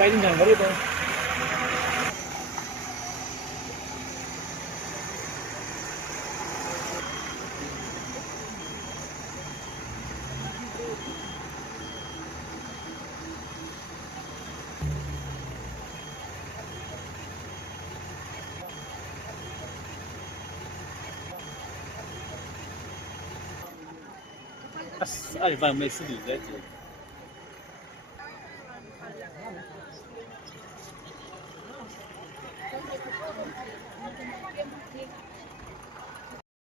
Pwedeng ganun rito. Ay, vai, mas esse vídeo,